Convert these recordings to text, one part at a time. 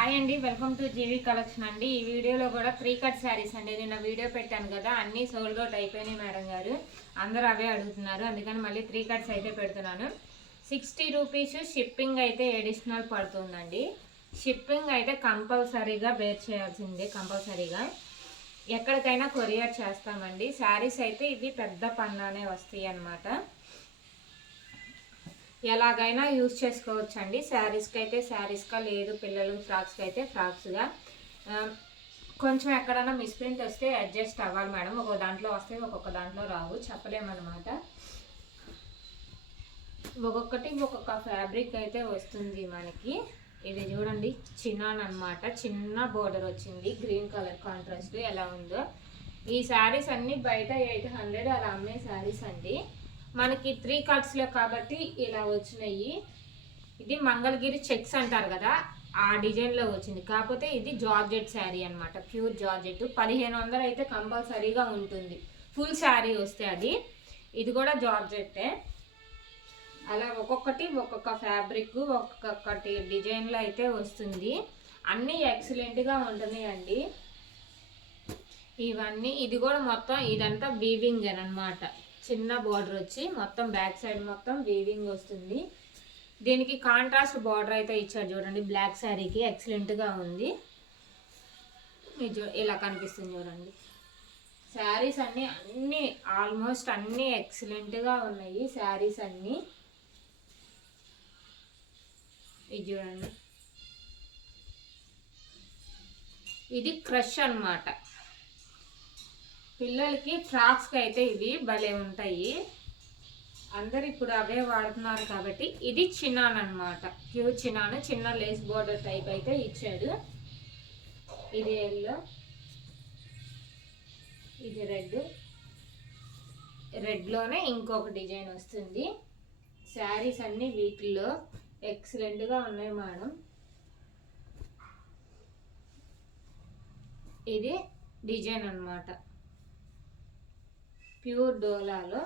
Hi అండి welcome to G V collection అండి. ఈ వీడియోలో కూడా త్రీ కట్ శారీస్ అండి. నిన్న వీడియో పెట్టాను కదా అన్నీ సోల్డ్ అవుట్ అయిపోయినాయి మేడం గారు. అందరూ అవే అడుగుతున్నారు అందుకని మళ్ళీ త్రీ కట్స్ అయితే పెడుతున్నాను. సిక్స్టీ రూపీస్ షిప్పింగ్ అయితే ఎడిషనల్ పడుతుందండి. షిప్పింగ్ అయితే కంపల్సరీగా బేర్ చేయాల్సిందే కంపల్సరీగా. ఎక్కడికైనా కొరియర్ చేస్తామండి. శారీస్ అయితే ఇవి పెద్ద పన్నానే వస్తాయి అన్నమాట ఎలాగైనా యూజ్ చేసుకోవచ్చు అండి శారీస్కి అయితే శారీస్గా లేదు పిల్లలు ఫ్రాక్స్కి అయితే ఫ్రాక్స్గా కొంచెం ఎక్కడైనా మిస్ప్రింట్ వస్తే అడ్జస్ట్ అవ్వాలి మేడం. ఒక దాంట్లో వస్తే ఒక్కొక్క దాంట్లో రావు చెప్పలేమన్నమాట. ఒక్కొక్కటి ఒక్కొక్క ఫ్యాబ్రిక్ అయితే వస్తుంది మనకి. ఇది చూడండి చిన్నాన్ అనమాట చిన్న బోర్డర్ వచ్చింది గ్రీన్ కలర్ కాంట్రాస్ట్ ఎలా ఉందో. ఈ శారీస్ అన్నీ బయట ఎయిట్ హండ్రెడ్ అలా అమ్మే శారీస్ అండి. మనకి త్రీ కట్స్లో కాబట్టి ఇలా వచ్చినాయి. ఇది మంగళగిరి చెక్స్ అంటారు కదా ఆ డిజైన్లో వచ్చింది. కాకపోతే ఇది జార్జెట్ శారీ అనమాట ప్యూర్ జార్జెట్. పదిహేను వందలు అయితే కంపల్సరీగా ఉంటుంది. ఫుల్ శారీ వస్తే అది. ఇది కూడా జార్జెట్టే అలా ఒక్కొక్కటి ఒక్కొక్క ఫ్యాబ్రిక్ ఒక్కొక్కటి డిజైన్లో అయితే వస్తుంది. అన్నీ ఎక్సలెంట్గా ఉంటున్నాయండి. ఇవన్నీ ఇది కూడా మొత్తం ఇదంతా వీవింగ్ అనమాట చిన్న బార్డర్ వచ్చి మొత్తం బ్యాక్ సైడ్ మొత్తం వీవింగ్ వస్తుంది. దీనికి కాంట్రాస్ట్ బార్డర్ అయితే ఇచ్చారు చూడండి బ్లాక్ శారీకి ఎక్సలెంట్గా ఉంది. ఇది ఇలా కనిపిస్తుంది చూడండి. శారీస్ అన్నీ అన్నీ ఆల్మోస్ట్ అన్నీ ఎక్సలెంట్గా ఉన్నాయి శారీస్ అన్నీ. ఇది చూడండి. ఇది క్రష్ అన్నమాట. పిల్లలకి ఫ్రాక్స్కి అయితే ఇవి భలే ఉంటాయి. అందరు ఇప్పుడు అవే వాడుతున్నారు కాబట్టి ఇది చిన్నాన్ అనమాట క్యూ చిన్నాను చిన్న లేస్ బోర్డర్ టైప్ అయితే ఇచ్చాడు. ఇది ఎల్లో ఇది రెడ్. రెడ్లోనే ఇంకొక డిజైన్ వస్తుంది. శారీస్ అన్ని వీటిల్లో ఎక్సలెంట్గా ఉన్నాయి మేడం. ఇది డిజైన్ అన్నమాట. ప్యూర్ డోలాలో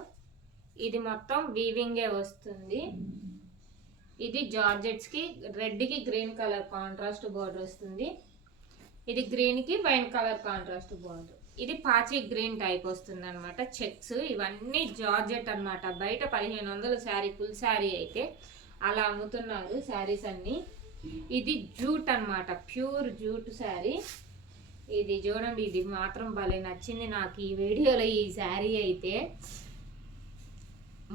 ఇది మొత్తం వీవింగే వస్తుంది. ఇది జార్జెట్స్కి రెడ్కి గ్రీన్ కలర్ కాంట్రాస్ట్ బార్డర్ వస్తుంది. ఇది గ్రీన్కి వైన్ కలర్ కాంట్రాస్ట్ బార్డర్. ఇది పాచి గ్రీన్ టైప్ వస్తుంది అనమాట చెక్స్ ఇవన్నీ జార్జెట్ అన్నమాట. బయట పదిహేను వందలు శారీ ఫుల్ శారీ అయితే అలా అమ్ముతున్నారు శారీస్ అన్నీ. ఇది జూట్ అన్నమాట. Pure jute sari. ఇది చూడండి ఇది మాత్రం భలే నచ్చింది నాకు. ఈ వీడియోలో ఈ శారీ అయితే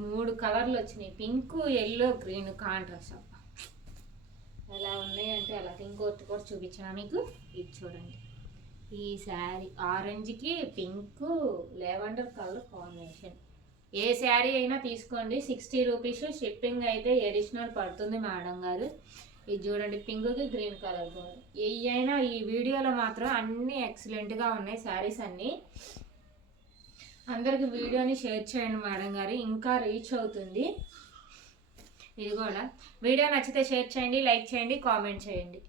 మూడు కలర్లు వచ్చినాయి. పింక్ ఎల్లో గ్రీన్ కాంట్రాస్ట్ అబ్బా. ఎలా ఉన్నాయంటే అలా ఇంకోటి కూడా చూపించాను మీకు? ఇది చూడండి. ఈ శారీ ఆరెంజ్కి పింక్ లెవెండర్ కలర్ కాంబినేషన్ ఏ శారీ అయినా తీసుకోండి. సిక్స్టీ రూపీస్ షిప్పింగ్ అయితే ఎడిషనల్ పడుతుంది మేడం గారు. ఇది చూడండి పింక్కి గ్రీన్ కలర్ బోర్డర్ ఏ అయినా ఈ వీడియోలో మాత్రం అన్నీ ఎక్సలెంట్గా ఉన్నాయి శారీస్ అన్నీ. అందరికి వీడియోని షేర్ చేయండి మేడం గారు ఇంకా రీచ్ అవుతుంది. ఇది కూడా వీడియో నచ్చితే షేర్ చేయండి లైక్ చేయండి కామెంట్ చేయండి.